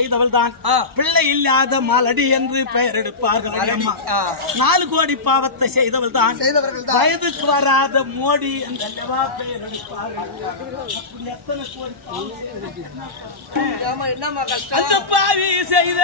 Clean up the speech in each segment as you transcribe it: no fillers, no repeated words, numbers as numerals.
செய்தவள்தான் பிள்ளை இல்லாத மாலடி என்று பெயர் எடுப்பார்கள். 4 கோடி பாவத்தை செய்தவள் தான் வயதுக்கு வராத மோடி என்று பெயர் எடுப்பார்கள். எத்தனை கோடி அந்த பாவி செய்த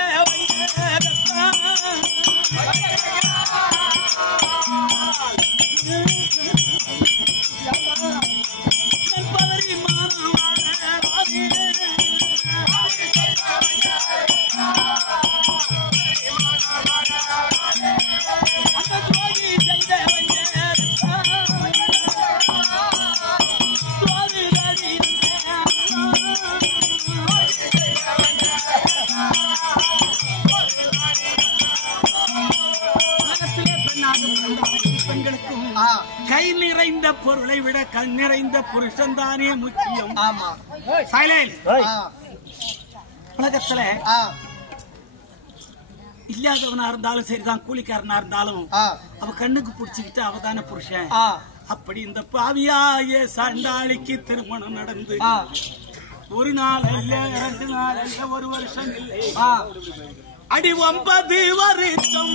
கை நிறைந்த பொருளை விட கண் நிறைந்த புருஷன் தானே முக்கியம். உலகத்துல இல்லாதவனா இருந்தாலும் சரிதான், கூலிக்காரனா இருந்தாலும் அவ கண்ணுக்கு பிடிச்சுக்கிட்டு அவதான புருஷன். அப்படி இந்த பாவியாய சண்டாளிக்கு திருமணம் நடந்து 1 நாள் இல்ல 2 நாள் இல்ல 1 வருஷம் இல்லை, அடி 9 வருஷம்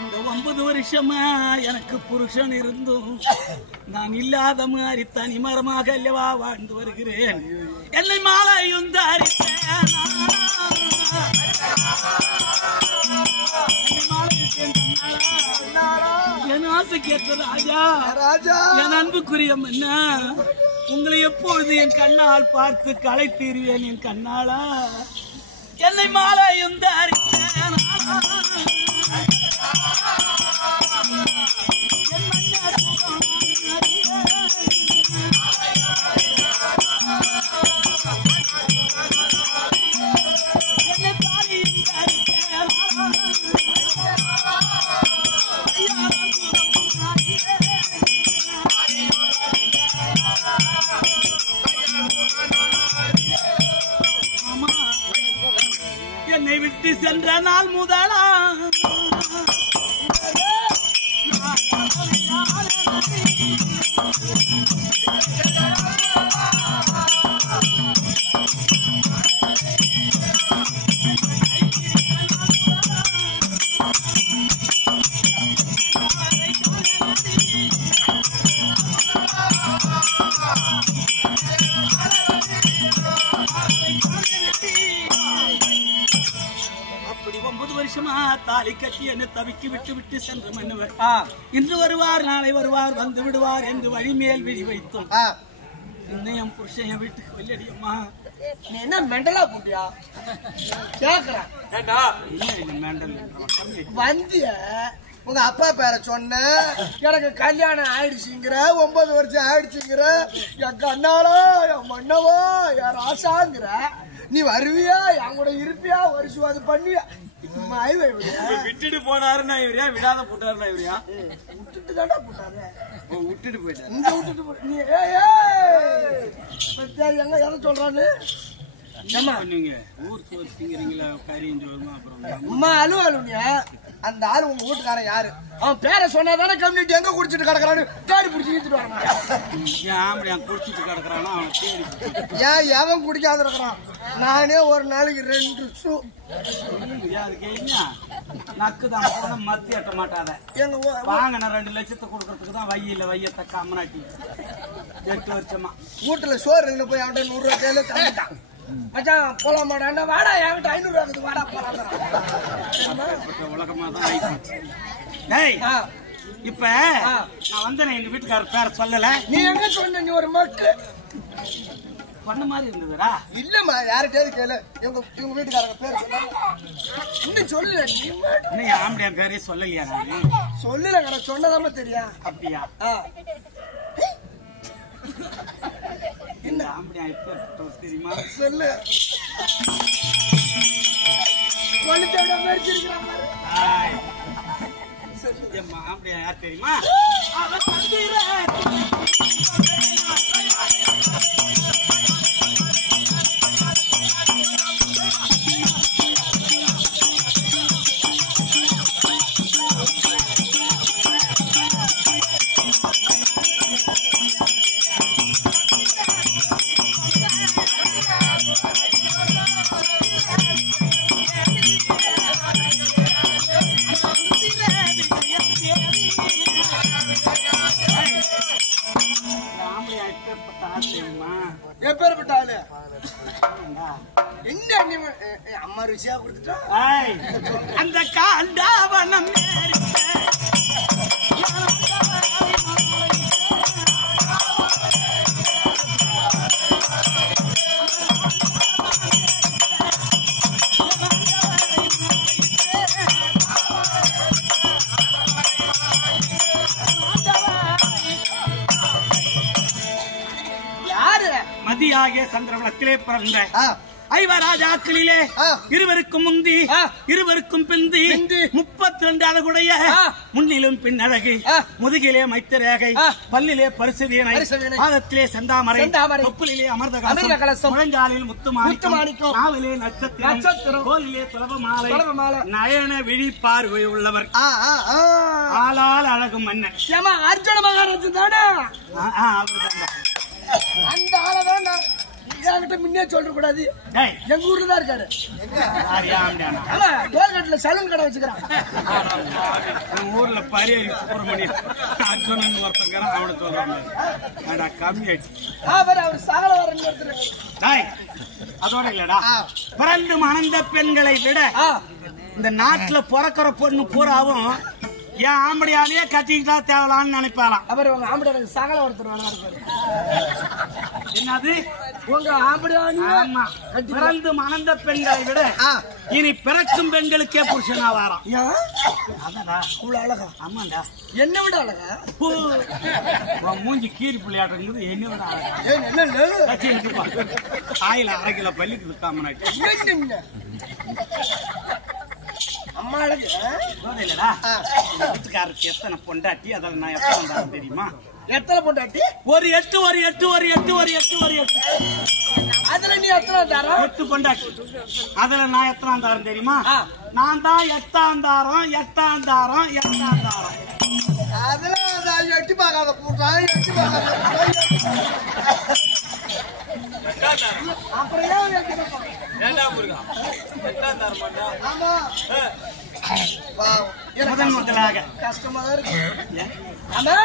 இந்த 9 வருஷமா எனக்கு புருஷன் இருந்தும் நான் இல்லாத மாதிரி தனி மரமாக அல்லவா வாழ்ந்து வருகிறேன். என்னை மாலையும் தரித்தேன், என் ஆசைக்கேற்ற ராஜா, என் அன்புக்குரிய மன்னா, உங்களை எப்பொழுது என் கண்ணால் பார்த்து களை தீர்வேன் என் கண்ணாளா. என்னை மாலையும் தரித்தேன், என்னை விட்டு சென்ற நாள் முதலா தாலி கட்டி என்னை தவிக்கி விட்டு விட்டு சென்ற மன்னவர் இன்று வருவார் நாளை வருவார் வந்து விடுவார் என்று வழி மேல் விழி வைத்தோம். இன்னும் என் புருஷன் என் வீட்டுக்கு வெள்ளடியம்மா. நீ என்ன மெண்டலா போட்டியா கேக்குறேன் வந்திய உங்க அப்பா பேர சொன்ன எனக்கு கல்யாணம் ஆயிடுச்சுங்கிற 9 வருஷம் ஆயிடுச்சுங்கிற என் கண்ணாலோ என் மன்னவோ என் ராசாங்கிற நீ வருவியா என் கூட இருப்பியா வருஷம் அது பண்ணியா விட்டுட்டு போனாருன்னா இவரியா விடாத போட்டாருன்னா இவரியா விட்டுட்டு தானே போட்டாரு விட்டுட்டு போயிட்டாரு இங்க விட்டுட்டு போ நீ எங்க எதை சொல்றான்னு ஊர் திங்கிறீங்களா கறியும் சோறுமா அப்புறம் அம்மா அலுவலுங்க. அந்த ஆளு உங்க வீட்டுக்காரன் யாரு? அவன் பேரை சொன்னாதானே கம்யூனிட்டி எங்க குடிச்சிட்டு கிடக்குறான்னு தேடி பிடிச்சி இழுத்துட்டு வராங்க. குடிச்சிட்டு கிடக்குறானா அவன் தேடி ஏன் எவன் குடிக்காத இருக்கிறான்? நானே ஒரு நாளைக்கு 2 ஷூ நக்குதான் போன மத்தி எட்ட மாட்டாத வாங்கின 2 லட்சத்தை கொடுக்கறதுக்கு தான் வையத்தை கம்மனாட்டி 8 வருஷமா வீட்டுல சோறு இல்லை போய் அவன்கிட்ட 100 ரூபாய் கையில தந்துட்டான். மச்சான் போலாம் மாட்டான் வாடா என்கிட்ட 500 ரூபாய் வாடா போலாம் உலகமா தான் ஆயிடுச்சு. இப்ப நான் வந்தேன் எங்க வீட்டுக்காரர் பேர சொல்லல. நீ எங்க சொன்ன? நீ ஒரு மக்கு பண்ண மாதிரி இருந்ததுடா. இல்லம்மா யார்கிட்டயாவது கேளு. இவங்க வீட்டுக்காரங்க பேர் இன்னும் சொல்லல. நீ ஆம்படியா பேரே சொல்லலையா? சொல்லல, சொன்னதாம தெரியா? அப்படியா? என்ன ஆம்படியா எப்ப தெரியுமா சொல்லு. ஆம்படியா யார் தெரியுமா? எப்பேற்பட்ட ஆளு? என்ன அம்மா ருசியா கொடுத்துட்டா? அந்த காண்டாவனம் மதியாகிய சந்திரவளத்திலே பிறந்த ஐவராஜாக்களிலே இருவருக்கும் முந்தி இருவருக்கும் பிந்தி 32 அழகுடைய முன்னிலும் பின் அழகு முதுகிலே மைத்திரேகை பல்லிலே பரிசுவீனை பாதத்திலே செந்தாமரை தொப்புளிலே அமர்ந்த கலசம் முழங்காலில் முத்துமாணிக்கம் நாவிலே நட்சத்திரம் கோலிலே துளப மாலை நயன விழி பார்வை உள்ளவர் ஆளால் அழகு மன்னன் அர்ஜுன மகாராஜ் தானே அந்த ஆளதான் என்கிட்ட முன்னே சொல்ற கூடாது. எங்க ஊர்ல தான் இருக்காரு. டோல்கேட்ல சலூன் கடை வச்சுக்கிறான். ஊர்ல பரியரி சுப்பிரமணியம் அர்ஜுனன் ஒருத்தங்க அவனை சொல்றாங்க கம்மி ஆயிடுச்சு. அவர் சகல வரன்னு அதோட இல்லடா பிறந்து மணந்த பெண்களை விட இந்த நாட்டுல பிறக்கிற பொண்ணு பூராவும் ஏன் ஆம்படியாலேயே கட்டிக்கிட்டா தேவலான்னு நினைப்பாளாம். அவர் உங்க ஆம்படியா சகல ஒருத்தர் இருப்பாரு. என்னது உங்க ஆம்படியா பிறந்து மணந்த பெண்களை விட இனி பிறக்கும் பெண்களுக்கே புருஷனா வாராம். அவ்வளவு அழகா? ஆமாண்டா. என்ன விட அழகா? மூஞ்சி கீரி பிள்ளையாட்டுங்கிறது என்ன விட அழகா? ஆயில 1/2 கிலோ பள்ளிக்கு விற்காம அம்மா அழகு இல்லடா. வீட்டுக்காரருக்கு எத்தனை பொண்டாட்டி அதில் நான் எப்ப வந்தாலும் தெரியுமா? எத்தனை பொண்டாட்டி? ஒரு 8 அதுல நீ எத்தனை தாரம்? 8 பொண்டாட்டி. அதுல நான் எத்தனை தாரம் தெரியுமா? நான் தான் 8ஆம் தாரம். அதுல எட்டி பார்க்காத கூட்டம் எட்டி பார்க்காத. அப்புறம் முதலாக கஷ்டமா தான் இருக்கு. ஆனா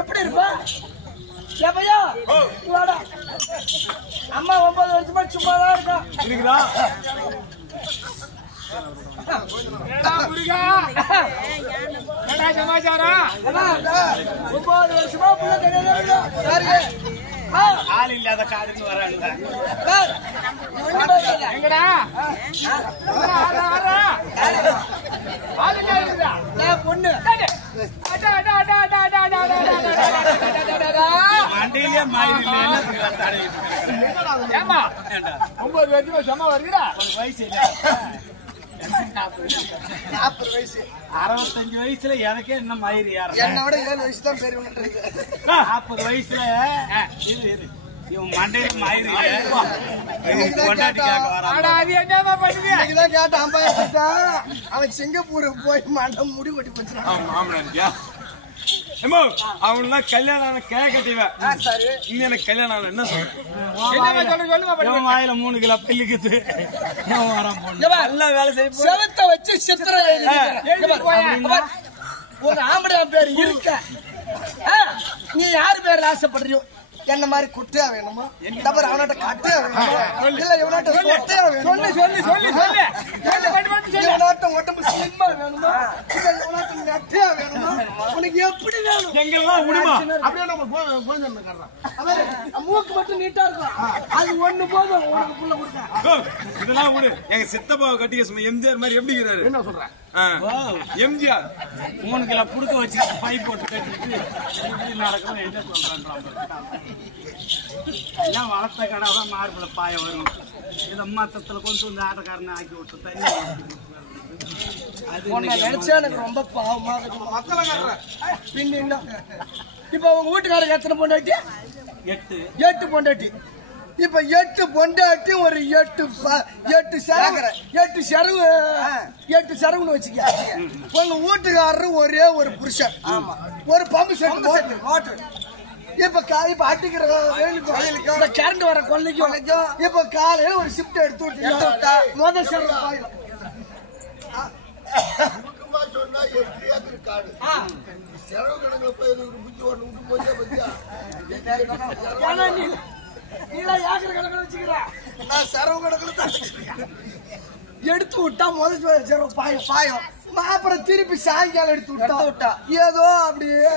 எப்படி இருப்பா? எப்பையா அம்மா 9 வருஷமா சும்மாதான் இருக்கா. சமாச்சாரம் 9 வருஷமா புள்ள கிடையாது. ஆள் இல்லாத காதுக்கு வராங்க. எங்கடா பொண்ணு மண்டையிலே மாயிலே ஏமா 9 வருஷமா சும்மா வருகிறா. ஒரு வயசு 40 வயசு 65 வயசுல எனக்கே என்ன மயிறு யாரும் என்னை விட 7 வயசு தான் பெரிய 40 வயசுல இவன் மண்டையில மயிறு கொண்டாடி கேட்க வரான். அது என்னமா பண்ணுவியா? இன்னைக்குதான் கேட்டான் அம்பாயிட்டா. அவன் சிங்கப்பூருக்கு போய் மண்டை முடி கொட்டி போச்சுறான். அவங்களாம் கல்யாணம் கேட்கட்டிவேன். இங்க எனக்கு கல்யாணம் என்ன சொல்றேன்? வாயில 3 கிலோ பல்லிக்குது. நல்லா வேலை செய்ய செவத்தை வச்சு சித்திரம் உங்க ஆம்படியா பேர் இருக்க. நீ யாரு பேர்ல ஆசைப்படுறியோ? என்ன மாதிரி குட்டியா வேணுமா? அவனாட்ட கட்டியா வேணுமா? இல்ல இவனாட்ட சொட்டையா வேணுமா? இவனாட்ட உடம்பு ஸ்லிம்மா வேணுமா? இல்ல இவனாட்ட நெட்டையா வேணுமா? உனக்கு எப்படி வேணும்? எங்கெல்லாம் விடுமா? அப்படியே நம்ம மூக்கு மட்டும் நீட்டா இருக்கும். அது ஒண்ணு போதும் உனக்கு புள்ள கொடுக்க. இதெல்லாம் விடு. எங்க சித்தப்பாவை கட்டிக்க சும்மா எம்ஜிஆர் மாதிரி எப்படி இருக்கிறாரு? என்ன சொல்றேன்? எம்ஜிஆர் 3 கிலோ புடுக்க வச்சு பைப் போட்டு கட்டிட்டு நடக்கணும். என்ன சொல்றான்? எல்லாம் வளர்த்த கடை தான் மார்பிள பாய வரும். இதை மத்தத்துல கொண்டு வந்து ஆட்டக்காரனை ஆக்கி விட்டு தண்ணி அது நினைச்சா எனக்கு ரொம்ப பாவமா பின்ன. இப்ப உங்க வீட்டுக்காரங்க எத்தனை பொண்டாட்டி? 8 பொண்டாட்டி. இப்ப 8 பொண்டாட்டி ஒரு 8 செரவுன்னு வச்சுக்க. உங்க வீட்டுக்காரரு ஒரே ஒரு புருஷன், ஒரு பம்பு செட் மோட்டர். இப்ப அடிக்கிற கரண்ட் வர கொள்ளைக்கும் இப்ப காலையில ஒரு ஷிப்ட் எடுத்து விட்டா முதல் செரவு பாயிடும். எடுத்து விட்டா முதல் பாயம். அப்புறம் திருப்பி சாயங்காலம் எடுத்து விட்டா ஏதோ அப்படியே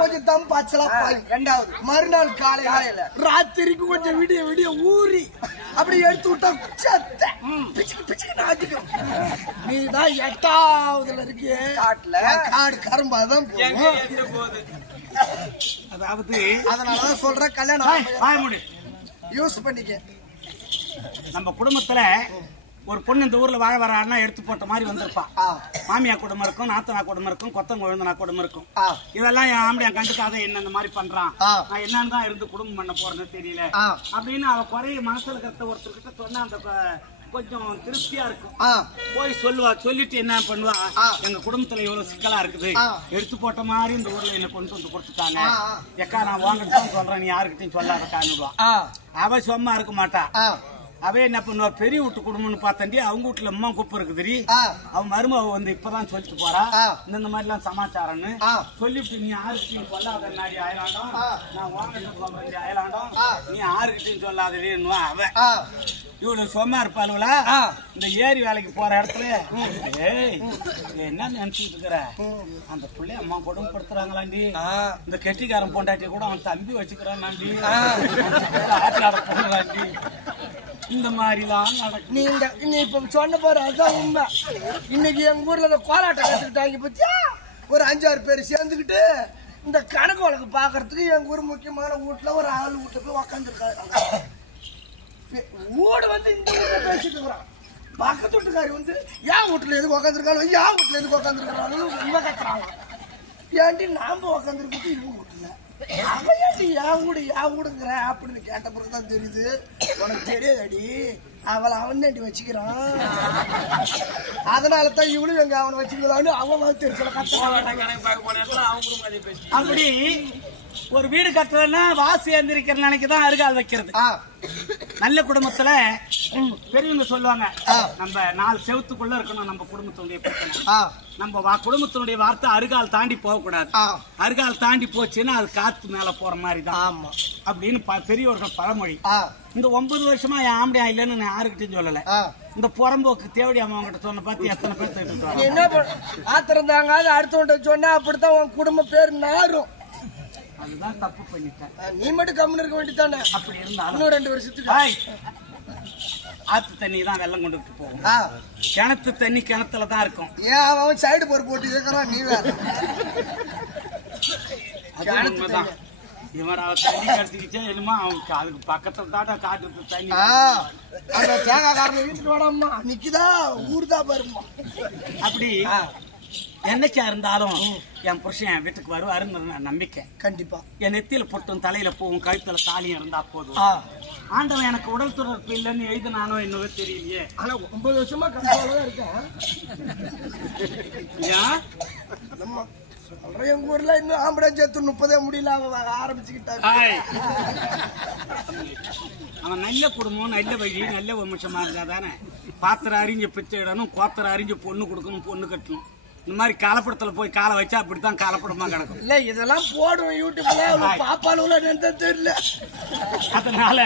கொஞ்சம் தம் பாய்ச்சலா பாயும். 2வது மறுநாள் காலையில ராத்திரிக்கு கொஞ்சம் விடிய ஊறி அப்படி எடுத்து விட்டா நாட்டிக்கும். நீதான் 8வதுல இருக்கு காடு கரும்பாதான் போகுது. அதாவது அதனாலதான் சொல்ற கல்யாணம் யூஸ் பண்ணிக்க. நம்ம குடும்பத்துல ஒரு பொண்ணு இந்த ஊர்ல வாழ வரான்னா எடுத்து போட்ட மாதிரி வந்திருப்பா. மாமியா குடும்பம் இருக்கும், நாத்தனா குடும்பம் இருக்கும், கொத்தங்க விழுந்தனா குடும்பம் இருக்கும். இதெல்லாம் என் ஆம்படியா கண்டுக்காத என்ன இந்த மாதிரி பண்றான், நான் என்னன்னு தான் இருந்து குடும்பம் பண்ண போறேன்னு தெரியல அப்படின்னு அவ குறைய மனசுல இருக்கிறத ஒருத்தர்கிட்ட சொன்னா அந்த கொஞ்சம் திருப்தியா இருக்கும். போய் சொல்லுவா. சொல்லிட்டு என்ன பண்ணுவா, எங்க குடும்பத்துல இவ்வளவு சிக்கலா இருக்குது, எடுத்து போட்ட மாதிரி இந்த ஊர்ல என்ன கொண்டு வந்து கொடுத்துட்டாங்க, எக்கா நான் வாங்கிட்டு சொல்றேன், நீ யாருக்கிட்டையும் சொல்லாதக்கான்னுவா. அவ சும்மா இருக்க மாட்டா. அவ என்ன பண்ணுவா, பெரிய வீட்டு குடும்பம்னு பார்த்தண்டி அவங்க வீட்டுல அம்மா குப்பை இருக்குது, அவன் மருமக வந்து இப்பதான் சொல்லிட்டு போறா இந்த மாதிரி எல்லாம் சமாச்சாரம்னு சொல்லிட்டு, நீ யாருக்கிட்டையும் சொல்லாத நாடி அயலாண்டம், நான் வாங்கிட்டு சொல்றேன் அயலாண்டம், நீ யாருக்கிட்டையும் சொல்லாதேன்னுவா. அவ இவ்வளவு சும்மா இருப்பாளுவலா இந்த ஏரி வேலைக்கு போற இடத்துல, ஏய் என்ன நினைச்சுட்டு இருக்கிற, அந்த பிள்ளைய அம்மா கொடுமைப்படுத்துறாங்களாண்டி, இந்த கெட்டிக்காரன் பொண்டாட்டி கூட அவன் தம்பி வச்சுக்கிறான்டி, ஆட்டாட போடுறாண்டி, இந்த மாதிரிலாம் நடக்கும். நீ இப்ப சொன்ன பாரு அதுதான் உண்மை. இன்னைக்கு எங்க ஊர்ல கோலாட்டம் கத்துக்கிட்டாங்க பத்தியா, ஒரு 5-6 பேர் சேர்ந்துக்கிட்டு இந்த கணக்கு வழக்கு பாக்குறதுக்கு எங்க ஊர் முக்கியமான வீட்டுல ஒரு ஆள் வீட்டுக்கு உக்காந்துருக்காங்க. ஊடு வந்து இந்த வீட்டுல பேசிட்டு இருக்கிறான், பக்கத்து வீட்டுக்காரி வந்து என் வீட்டுல எதுக்கு உக்காந்துருக்காங்க, என் வீட்டுல எதுக்கு உக்காந்துருக்காங்க இவ கத்துறாங்க. ஏன்டி நாம உக்காந்துருக்கு இவங்க வீட்டுல, அவையாண்டி என் வீடுங்கிற அப்படின்னு கேட்ட பிறகுதான் தெரியுது, உனக்கு தெரியாதடி அவளை அவன் வச்சுக்கிறான், அதனாலதான் இவனும் எங்க அவனை வச்சுக்கலான்னு அவன் தெரிஞ்சல கத்த. அப்படி ஒரு வீடு கட்டுறதுன்னா வாசி எந்திரிக்கிற நினைக்கதான் அருகால் வைக்கிறது. நல்ல குடும்பத்துல பெரியவங்க சொல்லுவாங்க, நம்ம 4 செவத்துக்குள்ள இருக்கணும் நம்ம குடும்பத்தினுடைய பிரச்சனை, நம்ம குடும்பத்தினுடைய வார்த்தை அருகால் தாண்டி போக கூடாது, அருகால் தாண்டி போச்சுன்னா அது காத்து மேல போற மாதிரிதான் அப்படின்னு பெரியவர்கள் பழமொழி. இந்த 9 வருஷமா என் ஆம்படியா இல்லைன்னு நான் யாருக்கிட்டையும் சொல்லல. இந்த புறம்போக்கு தேவடி அம்மா கிட்ட சொன்ன பார்த்து எத்தனை பேர் என்ன ஆத்திரந்தாங்க, அது அடுத்தவன்ட்ட சொன்னா அப்படித்தான் உன் குடும்ப பேர் நாரும். அதுதான் தப்பு பண்ணிட்டேன். நீ மட்டும் கம்முன்னு இருக்க வேண்டியதானே. அப்படி இருந்தாலும் 2 வருஷத்துக்கு ஆத்து தண்ணி தான் வெள்ளம் கொண்டுட்டு போகும், கிணத்து தண்ணி கிணத்துல தான் இருக்கும். ஏன் அவன் சைடு போர் போட்டு கேட்கறான், நீ வேற உண்மைதான். இவன் அவ தண்ணி கடிச்சுக்கிச்சே என்னமா அவனுக்கு அதுக்கு பக்கத்துல தாட்டா காட்டு தண்ணி. அந்த தேங்காய் காரணம் வீட்டுக்கு வாடாம்மா நிக்குதா ஊர்தா பாருமா. அப்படி என்னைக்கா இருந்தாலும் என் புருஷன் என் வீட்டுக்கு வருவாருன்னு நம்பிக்கை கண்டிப்பா. என் நெத்தியில பொட்டும் தலையில போவும் கழுத்துல தாலியும் இருந்தா போதும். ஆண்டவன் எனக்கு உடல் தொடர்பு இல்லைன்னு எழுதினானோ என்னவோ தெரியலையே. ஆனா 9 வருஷமா கண்ட்ரோலா இருக்கேன். எங்க ஊர்ல இன்னும் ஆம்பளை சேர்த்து 30 முடியல ஆரம்பிச்சுக்கிட்டாங்க. அவன் நல்ல குடும்பம் நல்ல வழி நல்ல வம்சமா இருந்தா தானே பாத்திரம் அறிஞ்சு பிச்சை இடணும், கோத்தரை அறிஞ்சு பொண்ணு கொடுக்கணும், பொண்ணு கட்டணும். இந்த மாதிரி காலப்படத்துல போய் காலை வச்சா அப்படித்தான் காலப்படமா கிடக்கும். இல்ல இதெல்லாம் போடுவோம் யூடியூப்ல பாப்பால தெரியல. அதனால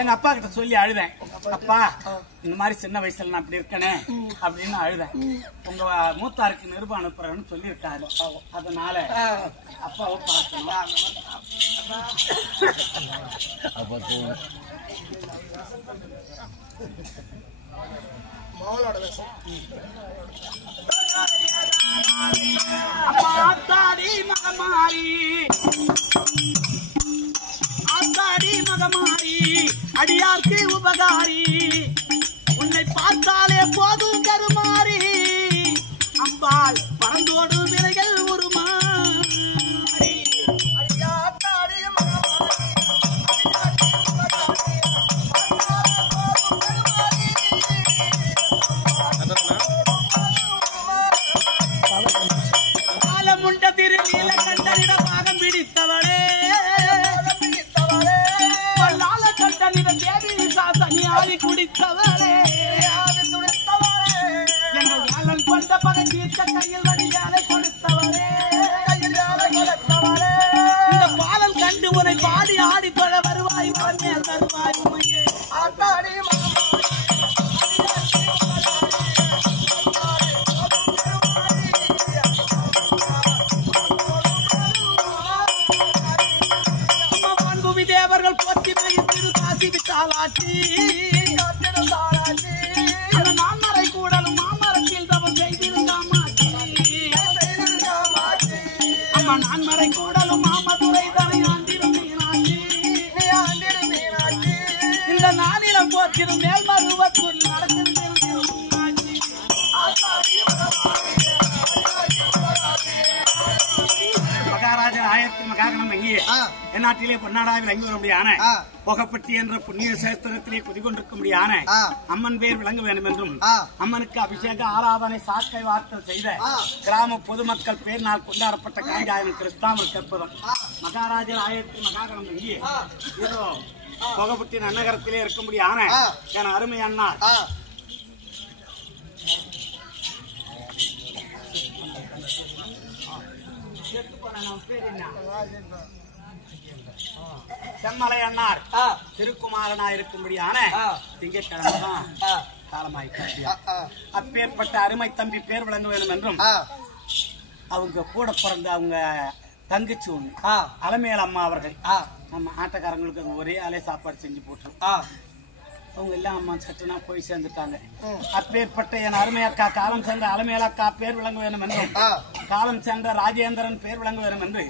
எங்க அப்பா கிட்ட சொல்லி அழுதேன், அப்பா இந்த மாதிரி சின்ன வயசுல நான் அப்படி இருக்கனே அப்படின்னு அழுதேன். உங்க மூத்தாருக்கு நிருபம் அனுப்புறேன்னு சொல்லி இருக்காரு. அதனால அப்பாவை பார்க்கணும். ஆத்தாடி மகமாரி, ஆத்தாடி மகமாரி அடியார்க்கு உபகாரி உன்னை பார்த்தாலே போதும் கருமாறி அம்பாள் பறந்தோடு விலைகள் உருமாறி காலமுண்ட திருநீல கண்டனிட பாகம் பிடித்தவளே பல்லால கண்டனிட தேவி சாசனி ஆடி குடித்தவளே எங்கள் வேலன் கொண்ட பகை தீர்த்த கையில் வடிகாலை கொடுத்தவளே இந்த பாலன் கண்டு உரை பாடி ஆடி தொழ வருவாய் வரமே தருவாய் உமையே ஆத்தாடி தேவர்கள் போற்றி திரு காசி விட்டாலாட்சி அந்த நான்மறை கூடலும் மாமரத்தில் தவம் செய்திருந்தாமாட்சி அம்மா நான்மறை கூடலும் மாமதுரை தரை ஆண்டிடும் மீனாட்சி இந்த நானிலம் போற்றிடும் மேல்மருவத்தூர் நடக்கின்ற மகாராஜர் ஆயிரத்தி மகாகணம் எங்கே எந்நாட்டிலே பொன்னாடாவில் அங்கி வரும்படியான புகப்பட்டி என்ற புண்ணிய சேஸ்திரத்திலே குதிகொண்டிருக்கும்படியான அம்மன் பேர் விளங்க வேண்டும் என்றும் அம்மனுக்கு அபிஷேக ஆராதனை சாக்கை வார்த்தல் செய்த கிராம பொதுமக்கள் பேர் நாள் கொண்டாடப்பட்ட காஞ்சாயம் கிறிஸ்தாமல் கற்பதம் மகாராஜர் ஆயிரத்தி மகாகணம் எங்கே ஏதோ புகப்பட்டி நன்னகரத்திலே இருக்கும்படியான என அருமை அண்ணா செம்மலை அண்ணார் திருக்குமாரனா இருக்கும்படியான திங்கட்கிழமைதான் காலமாயிட்டார். அப்பேற்பட்ட அருமை தம்பி பேர் விளங்க வேண்டும் என்றும் அவங்க கூட பிறந்த அவங்க தங்கச்சி ஒண்ணு அலமேல் அம்மா அவர்கள் நம்ம ஆட்டக்காரங்களுக்கு ஒரே ஆளே சாப்பாடு செஞ்சு போட்டு அவங்க எல்லாம் அம்மா சட்டுனா போய் சேர்ந்துட்டாங்க. அப்பேற்பட்ட என் அருமையக்கா காலம் சென்ற அலமேலக்கா பேர் விளங்க வேண்டும் என்றும் காலம் சென்ற ராஜேந்திரன் பேர் விளங்க வேண்டும் என்று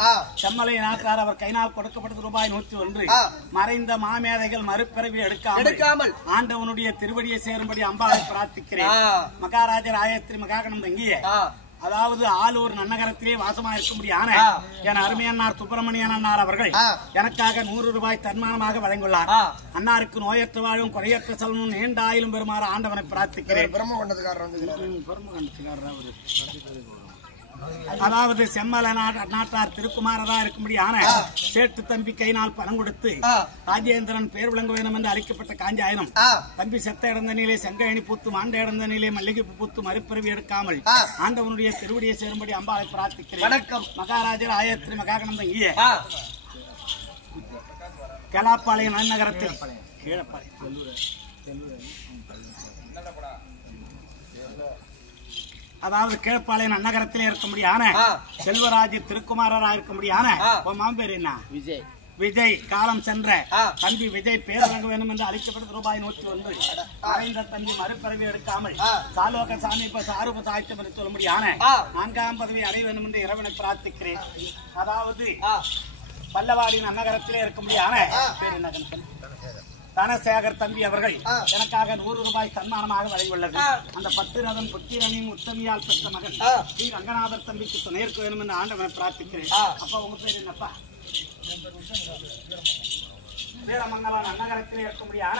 செம்மலை நாட்டார் அவர் கைனால் கொடுக்கப்பட்டது ரூபாய் 101 மறைந்த மாமேதைகள் மறுபிறவி எடுக்காமல் ஆண்டவனுடைய திருவடியை சேரும்படி அம்பாவை பிரார்த்திக்கிறேன். மகாராஜர் ஆயத்திரி மகாகணம் தங்கிய அதாவது ஆலூர் நன்னகரத்திலே வாசமா இருக்கும்படியான என் அருமையன்னார் சுப்பிரமணியன் அண்ணார் அவர்கள் எனக்காக 100 ரூபாய் தன்மானமாக வழங்கியுள்ளார். அன்னாருக்கு நோயற்ற வாழும் குறையற்ற செல்வம் நீண்ட ஆயிலும் பெறுமாறு ஆண்டவனை பிரார்த்திக்கிறேன். அதாவது செம்மல நாட்டார் திருக்குமாரதா இருக்கும்படியான சேட்டு தம்பி கையினால் பணம் கொடுத்து ராஜேந்திரன் பேர் விளங்க வேண்டும் என்று அழைக்கப்பட்ட காஞ்சாயனம் தம்பி செத்த இடந்த நிலை செங்கழனி பூத்து மாண்ட இடந்த நிலை மல்லிகை பூத்து மறுபிறவி எடுக்காமல் ஆண்டவனுடைய திருவடியை சேரும்படி அம்பாவை பிரார்த்திக்கிறேன். வணக்கம். மகாராஜர் ஆயிரத்தி மகாகணம் தங்கிய கலாப்பாளையம் நன்னகரத்தில் அதாவது கீழப்பாளையம் நன்னகரத்திலே இருக்கும்படியான செல்வராஜ் திருக்குமாரரா இருக்கும்படியான மாம்பேர் என்ன விஜய் காலம் சென்ற தம்பி விஜய் பேர் வழங்க வேண்டும் என்று அளிக்கப்பட்டது ரூபாய் 101 மறைந்த தம்பி மறுபிறவி எடுக்காமல் சாலோக சாமீப சாரூப சாய்த்தம் என்று சொல்லும்படியான 4ஆம் பதவி அடைய வேண்டும் என்று இறைவனை பிரார்த்திக்கிறேன். அதாவது பல்லவாடி நன்னகரத்திலே இருக்கும்படியான பேர் என்ன தனசேகர் தம்பி அவர்கள் எனக்காக 100 ரூபாய் சன்மானமாக வழங்கியுள்ளது. அந்த 10 ரதம் புத்திரனின் உத்தமியால் பெற்ற மகன் ஸ்ரீ ரங்கநாதர் தம்பிக்கு துணையேற்க வேண்டும் என்று ஆண்டவனை பிரார்த்திக்கிறேன். அப்ப உங்க பேர் என்னப்பா? வீரமங்கலம் நன்னகரத்திலே இருக்கும்படியான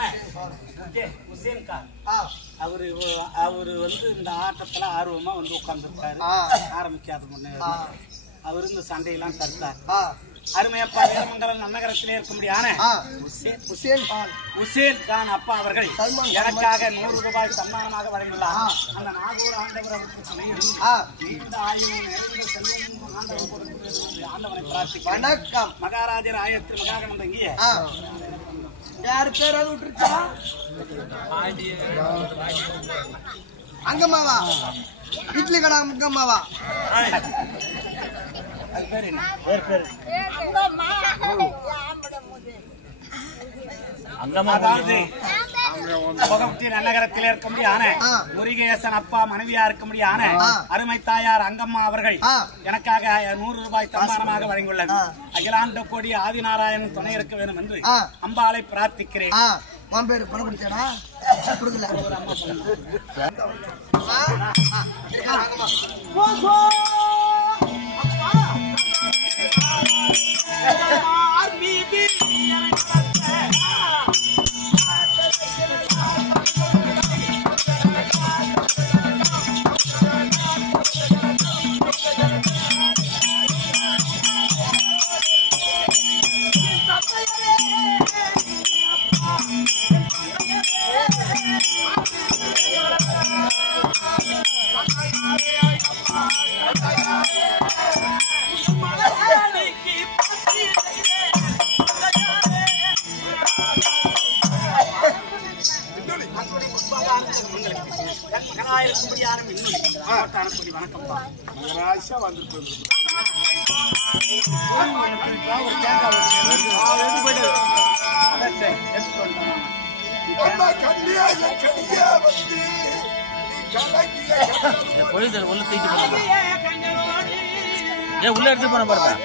உசேன் கான் அவரு இந்த ஆட்டத்துல ஆர்வமா உட்கார்ந்துருக்காரு. ஆரம்பிக்காத முன்னே அவரு இந்த சண்டையெல்லாம் தடுத்தார். அருமையப்பா வீரமங்கலம் நன்னகரத்திலே இருக்கும்படியான உசேன் கான் அப்பா அவர்கள் எனக்காக 100 ரூபாய் சன்மானமாக வழங்கியுள்ளார். அந்த நாகூர் ஆண்டவர் அவருக்கு நீண்ட ஆயுள் நிறைந்த செல்வம் ஆண்டவனை பிரார்த்திக்கிறேன். வணக்கம். மகாராஜர் ஆயிரத்தி மகாகணம் தங்கிய யார் பேர் அது விட்டுருச்சா? அங்கம்மாவா இட்லி கடை அங்கம்மாவா அது பேர் என்ன? நகரத்தில் இருக்கும்படியான முருகேசன் அப்பா மனைவியா இருக்கும்படியான அருமை தாயார் அங்கம்மா அவர்கள் எனக்காக 100 ரூபாய் சன்மானமாக வழங்கியுள்ளது. அகிலாண்ட கோடி ஆதிநாராயணன் துணை இருக்க வேண்டும் என்று அம்பாளை பிரார்த்திக்கிறேன். உன் பேரு பணம் கொடுத்தாடா கொடுக்கல உள்ள எடுத்து போன பாருங்க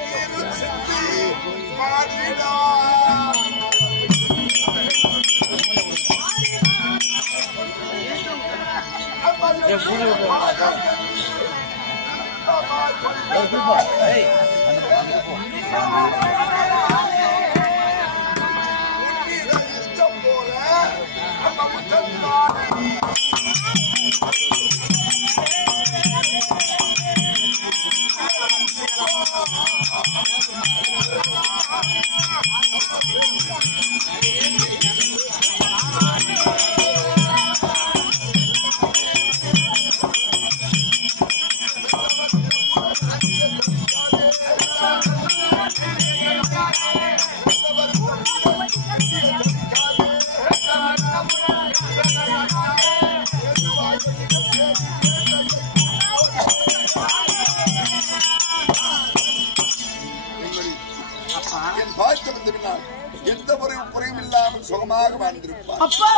எந்த குறையும் இல்லாமல் சுகமாக வாழ்ந்திருப்பார். அப்பா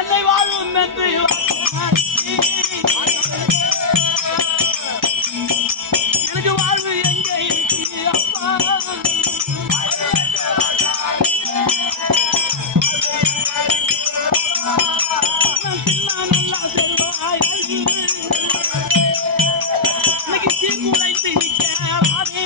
என்னை வாழும் என்று எனக்கு வாழ்வு எங்கே இருக்கு அப்பா நல்லா செல்வாய் இன்னைக்கு தீங்கு உழைத்து நிற்கிறாரே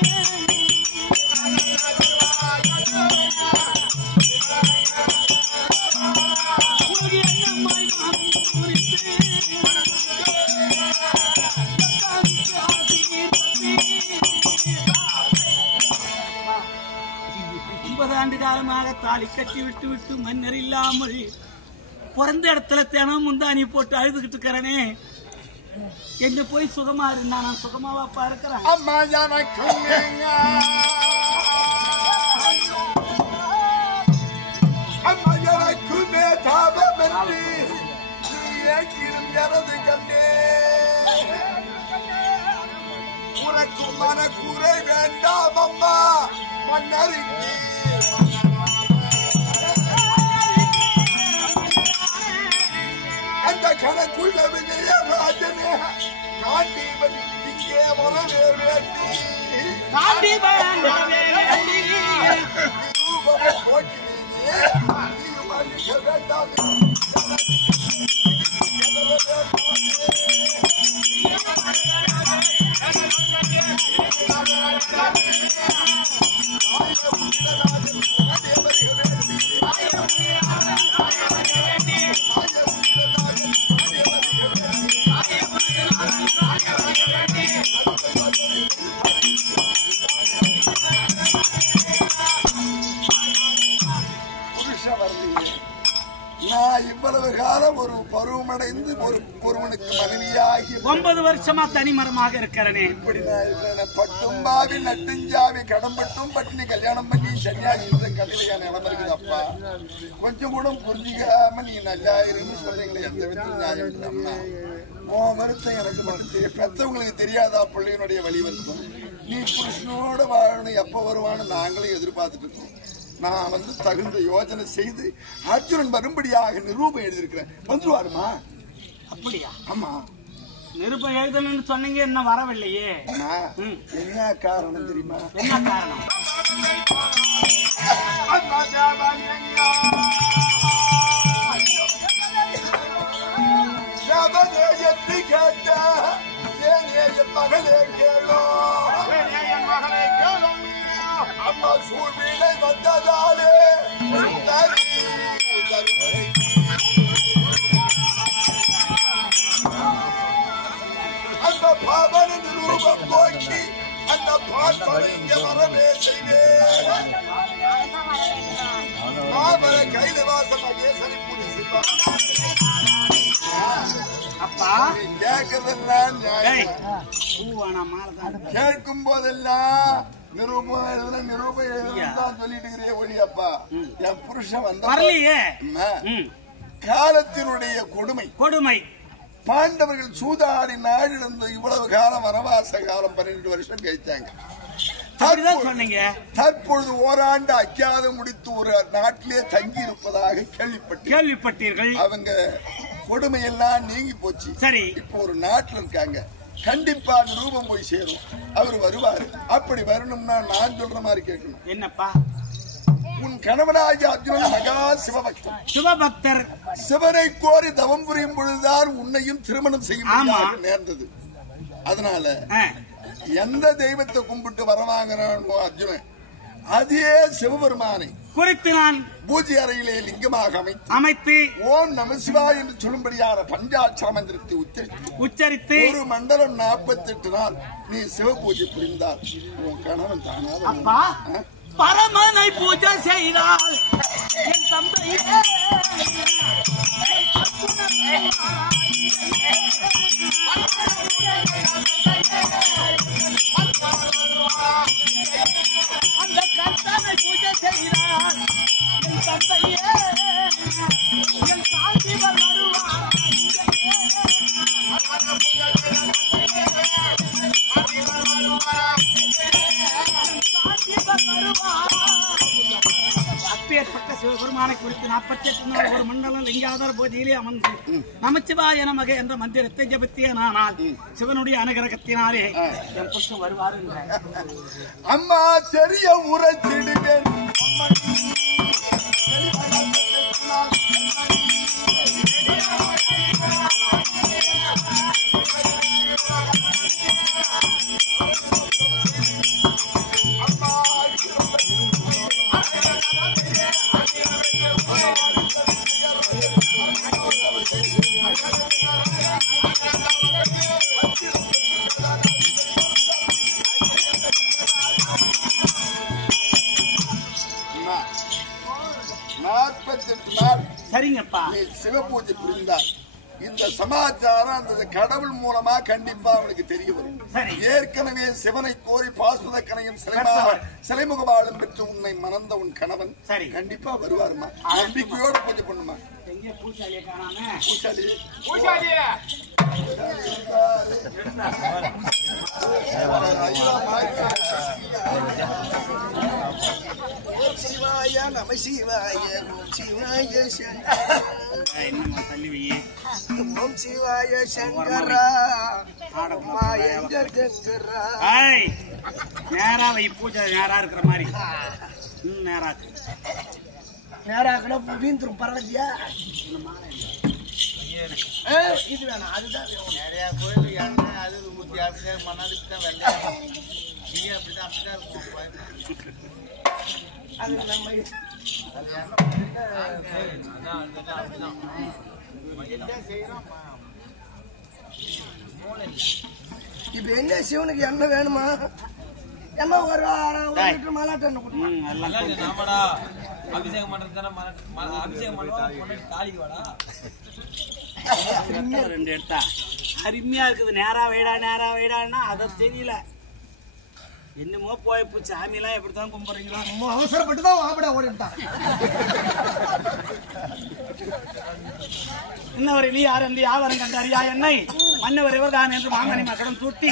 காலமாக தாலி கட்டி விட்டு விட்டு மன்னர் இல்லாமல் பிறந்த இடத்துல தினம் முந்தானி போட்டு அழுதுகிட்டு இருக்கிறனே என்ன போய் சுகமா இருந்தா நான் சுகமாவாப்பா இருக்கிறேன். அம்மா எனக்கு அம்மா எனக்குமே தாபமின்றி எனது கண்ணே உனக்கும் மனக்குறை வேண்டாம் அம்மா மன்னருக்கு அந்த கணக்குள்ள விஜயராஜனே காண்டீவன் இங்கே வரவே வேண்டி போட்டினே மன்னிக்க வேண்டாம் இவ்வளவு காலம் ஒரு பருவமடைந்து ஒருவனுக்கு மனைவியாகி 9 வருஷமா தனிமரமாக இருக்கிறனே. பட்டும் பாவி நட்டுஞ்சாவி கடம்பட்டும் பட்டினி கல்யாணம் பண்ணி சன்னியாசி கதையில நிலம் இருக்குதப்பா. கொஞ்சம் கூட புரிஞ்சுக்காம நீ நல்லாயிருன்னு சொல்றீங்களே எந்த விதத்தில் நியாயம் இல்லம்மா. உன் மருத்துவம் எனக்கு மட்டும் தெரியும். பெற்றவங்களுக்கு தெரியாதா பிள்ளையினுடைய வழி வருத்தம். நீ புருஷனோட வாழணும் எப்ப வருவான்னு நாங்களும் எதிர்பார்த்துட்டு இருக்கோம். நான் தகுந்த யோஜனை செய்து அர்ஜுனன் வரும்படியாக நிரூபம் எழுதியிருக்கிறேன். வந்துருவாருமா? அப்படியா? ஆமா. நிருபம் எழுதணும்னு சொன்னீங்க, என்ன வரவில்லையே. என்ன காரணம் தெரியுமா? என்ன காரணம்? கேளோ அம்மா சூழ்நிலை வந்ததாலே அந்த பாவனின் ரூபம் நோக்கி அந்த பாட்டனை இங்க வரவே செய்வேன் மாமர கைலவாசம் அகேசனை பூஜை செய்வான் அப்பா கேட்கறதெல்லாம் மாலை கேட்கும் போதெல்லாம் நிரூபம் எழுதுதான் சொல்லிட்டு இருக்கிறே ஒழியப்பா என் புருஷன் வந்த வரலையே காலத்தினுடைய கொடுமை பாண்டவர்கள் சூதாடி நாடிலிருந்து இவ்வளவு காலம் வனவாச காலம் 12 வருஷம் கழிச்சாங்க. தற்பொழுது ஓராண்டு அக்கியாத முடித்து ஒரு நாட்டிலே தங்கி இருப்பதாக கேள்விப்பட்டீர்கள். அவங்க கொடுமையெல்லாம் நீங்கி போச்சு. சரி, இப்போ ஒரு நாட்டில் இருக்காங்க. கண்டிப்பா ரூபம் போய் சேரும். அவர் வருவாரு. அப்படி வரணும்னா நான் சொல்ற மாதிரி கேட்கணும். என்னப்பா? உன் கணவனாகிய அர்ஜுனன் மகா சிவபக்தர். சிவனை கோரி தவம் புரியும் பொழுதுதான் உன்னையும் திருமணம் செய்யும் நேர்ந்தது. அதனால எந்த தெய்வத்தை கும்பிட்டு வரவாங்கிறானோ அர்ஜுனன், அதே சிவபெருமானை குறித்து நான் பூஜை அறையிலே லிங்கமாக அமைத்து ஓம் நம சிவாய் என்று சொல்லும்படியான பஞ்சாட்சர மந்திரத்தை உச்சரித்து ஒரு மண்டலம் 48 நாள் நீ சிவ பூஜை புரிந்தால் உன் கணவன் தானாக. அப்பா, பரமனை பூஜை செய்தால் என் தந்தையே அந்த கர்த்தனை பூஜை செய்தால் என் தந்தையே என் சாந்திவர் வருவார். அப்பேற்பட்ட சிவபெருமானை குறித்து 48 நாள் ஒரு மண்டலம் லிங்காதார பூஜையிலே அமர்ந்து நமச்சிவாய நமக என்ற மந்திரத்தை ஜபித்தேனானால் சிவனுடைய அனுகிரகத்தினாலே என் புருஷன் வருவார். அம்மா தெரிய உரைச்சிடுவேன். சரிங்கப்பா, சிவபூஜை புரிந்தார். இந்த சமாச்சாரம் அந்த கடவுள் மூலமா கண்டிப்பா அவனுக்கு தெரிய வரும். ஏற்கனவே சிவனை கோரி பாசுத கனையும் சிலைமுகவாளும் பெற்று உன்னை மணந்த உன் கணவன் கண்டிப்பா வருவாருமா. நம்பிக்கையோட பூஜை பண்ணுமா. பூசாலியை காணாம சிவாய நம சிவாய சிவாய என்னமா தள்ளி வையே. ஓம் சிவாய சங்கரா நேரா வை. பூஜை நேரா இருக்கிற மாதிரி நேராக்கணும் வீந்துரும். பரவாயில்லையா? இது வேணாம். அதுதான் நிறைய கோயில் அது 150 மணாலுக்கு தான் வெள்ளை அப்படிதான் இருக்கும். அது நம்ம இப்ப என்ன சிவனுக்கு என்ன வேணுமா? என்ன ஒரு லிட்டர் மலாட்ட அபிஷேகம் ரெண்டு எடுத்தா அருமையா இருக்குது. நேரா வைடான்னா அதை தெரியல. என்னமோ போய்ப்பு சாமி எல்லாம் எப்படித்தான் கும்பிடுறீங்களோ. அவசரப்பட்டுதான் வாபடா ஓடிட்டான். இன்னவர் யார் என்று யாவரும் கண்டறியா என்னை மன்னவர் இவர்தான் என்று மாங்கனி மக்களும் தூட்டி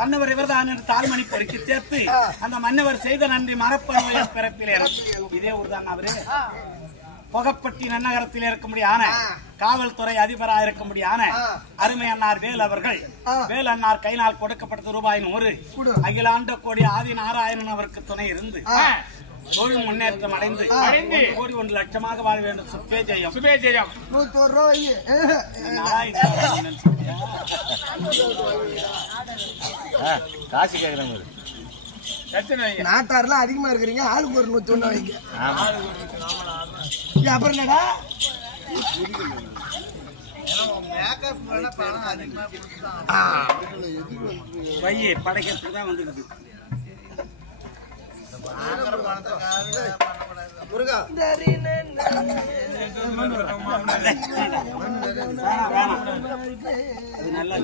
மன்னவர் இவர்தான் என்று தாழ்மணி பொறுக்கி சேர்த்து அந்த மன்னவர் செய்த நன்றி மரப்பணுடைய பிறப்பிலே இதே ஊர்தான் அவரு. புகப்பட்டி நன்னகரத்தில் இருக்க முடியான காவல்துறை அதிபராக இருக்க முடியான அருமை அண்ணார் வேல் அவர்கள், வேல் அண்ணார் கையினால் கொடுக்கப்பட்டது ரூபாய் 100 அகிலாண்ட கோடி ஆதி நாராயணன் அவருக்கு துணை இருந்து தொழில் முன்னேற்றம் அடைந்து 1,00,000 வாழ வேண்டும். சுபே ஜெயம். 101 ரூபாய் காசு கேக்குறாங்க. நாட்டாரெல்லாம் அதிகமா இருக்கிறீங்க, ஆளுக்கு ஒரு 101 வைங்க. அப்புறம் என்னடா வையே படைக்கிறதுக்கு தான் வந்துருக்குது. அது நல்லா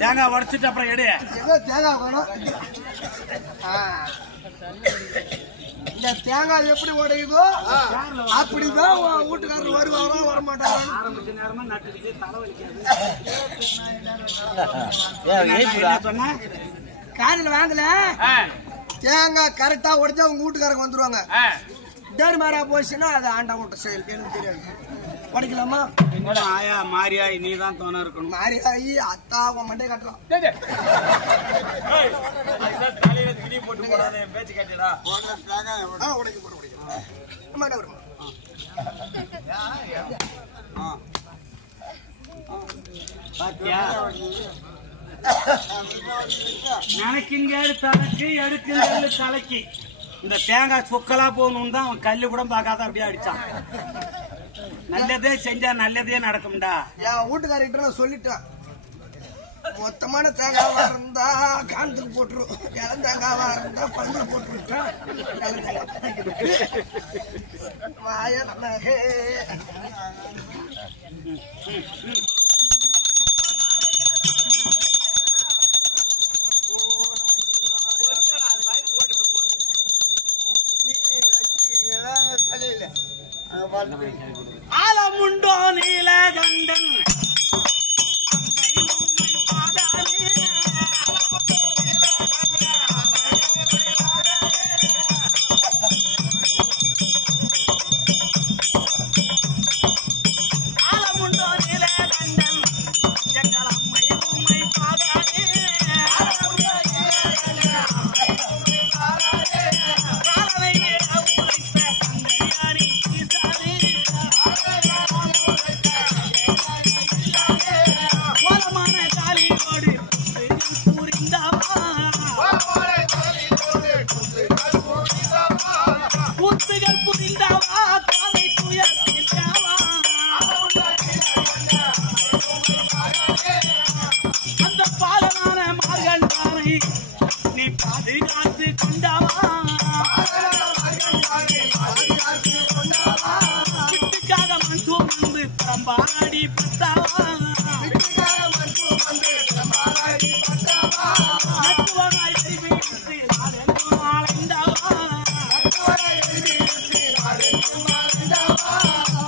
தேங்காய் உடச்சிட்டு அப்புறம் எடு. தேங்காய் வேணும். இந்த தேங்காய் எப்படி உடையுதோ அப்படிதான் வீட்டுக்காரர் வருவாரோ வரமாட்டாரோ. காலையில வாங்கல தேங்காய் கரெக்டா உடைச்சா உங்க வீட்டுக்காரங்க வந்துருவாங்க. டேர் மாறா போச்சுன்னா அது ஆண்டா வீட்டு செயல், எனக்கு தெரியாது. உடைக்கலாமா? ஆயா மாரியா நீ தான் தோண இருக்கணும். மாரியாயி அத்தா உன் மண்டை கட்டலாம். போட்டு போடாத பேச்சு கேட்டா உடைக்க போட உடைக்க நினைக்குங்க தலைக்கு எடுக்குங்க தலைக்கு. இந்த தேங்காய் சுக்கலா போகணும்னு தான் அவன் கல்லு கூட பார்க்காத அப்படியே அடிச்சான். நல்லதே செஞ்சா நல்லதே நடக்கும்டா. என் வீட்டுக்காரிட்ட நான் சொல்லிட்டேன், மொத்தமான தேங்காவா இருந்தா காணத்துக்கு போட்டுரும், இளம் தேங்காவா இருந்தா பந்து போட்டு விட்டா ஆலமுண்டோ நீல கண்டன் நீ பாதுகாத்து கொண்டாவா வீட்டுக்காக மஞ்சு வந்து பரம்பாடி பத்தாவா நட்டுவனாய் கைவிட்டு நாளைந்தாவா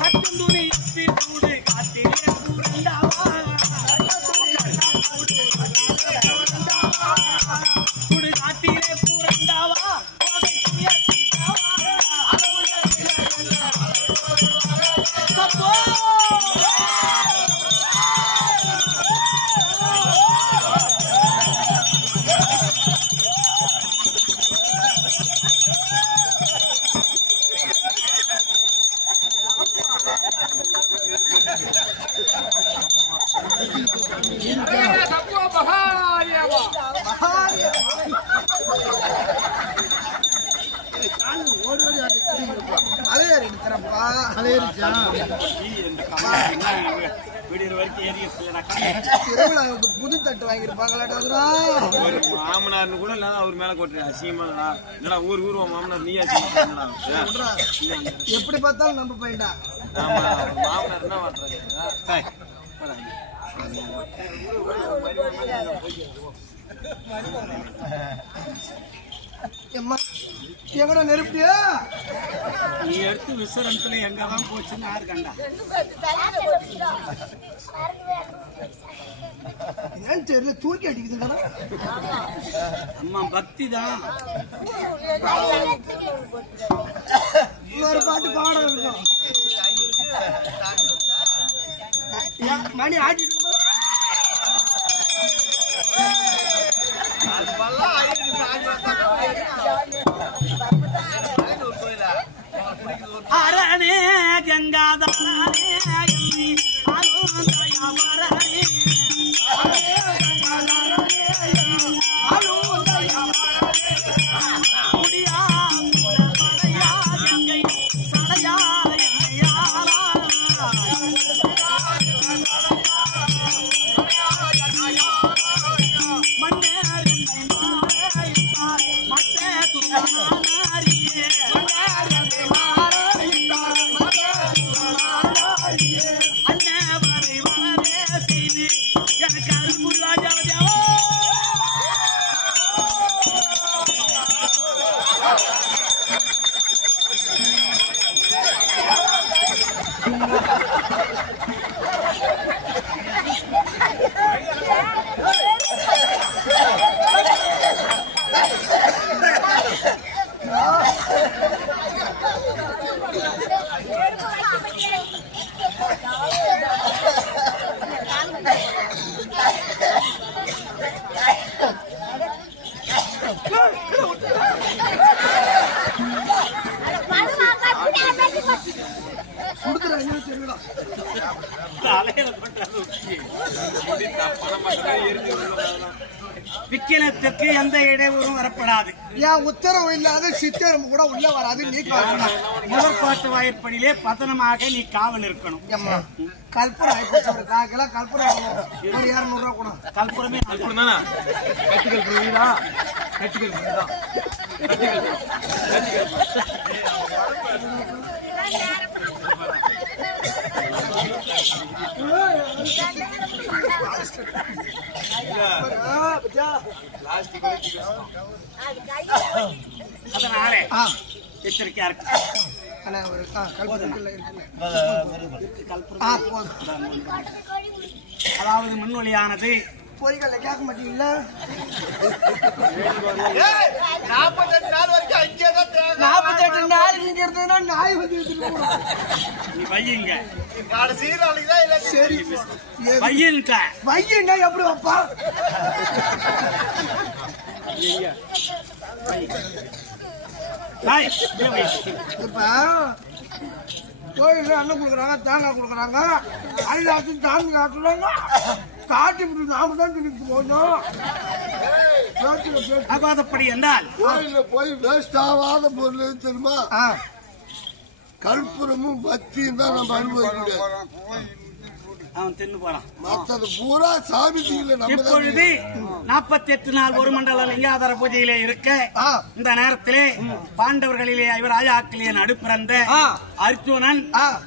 கட்டும் துணி எத்தி கூடு காத்திலே கூறண்டாவா குடு காத்திலே கூறண்டாவா புது தட்டு வாங்கிருப்பாங்களா மாமனார்னு கூட இல்லாத அவர் மேல கொட்டுறேன் அசிங்கமா என்னடா ஊர் மாமனார் நீ அசிங்கமா எப்படி பார்த்தாலும் நம்ம பையன்டா மாமனார் என்ன பண்றாங்க எங்கடா நெருப்பியா நீ எடுத்து விசரத்துல எங்கதான் போச்சுன்னு யாரு கண்டா ஏன் தெரியல தூக்கி அடிக்குதுடா அம்மா பக்தி தான் ஒரு பாட்டு பாடம் இருக்கும் மணி ஆடிட்டு அரணே கங்காதாரே விக்கினத்திற்கு எந்த இடையூறும் வரப்படாது. ஏன் உத்தரவு இல்லாத சித்தரும் கூட உள்ள வராது. நீ முதற்பாட்டு வாயிற்படியிலே பதனமாக நீ காவல் இருக்கணும். கல்புரம் ஆயிப்போச்சு. ஒரு 1/4 கிலோ கல்புரம் ஒரு 200 ரூபா கூட. கல்புரமே கட்டிகள் புரியுதா? கட்டிகள் புரியுதா? அதனாலே எச்சரிக்கையா இருக்கு. அதாவது முன்வழியானது பொறிகளை கேட்க மாட்டீங்களா? 48 நாள் நீங்க இருந்ததுன்னா நாய் வந்து நீ வையுங்க. சரி வையுங்க. வையங்க எப்படி வைப்பா? இப்ப கோயில்ல அண்ணன் கொடுக்குறாங்க, தேங்காய் கொடுக்குறாங்க, அல்லாத்தையும் தாங்கி காட்டுறாங்க. காட்டி நாம தான் சொல்லிட்டு போகணும். அபாதப்படி என்றால் கோயில போய் வேஸ்ட் ஆகாத பொருள் தெரியுமா? கற்பூரமும் பத்தியும் தான் நம்ம அனுபவிக்க முடியாது. அவன் தின்னு போறான். மற்றது பூரா சாமிதியில இப்பொழுது 48 நாள் ஒரு மண்டல லிங்காதார பூஜையிலே இருக்க இந்த நேரத்திலே பாண்டவர்களிலே இவர் ராஜாக்களிலே நடுப்பிறந்த அர்ஜுனன்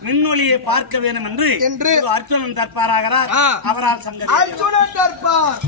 மின்னொலியை பார்க்க வேண்டும் என்று அர்ஜுனன் தற்பாராகிறார். அவரால் சங்கதி அர்ஜுனன் தற்பார்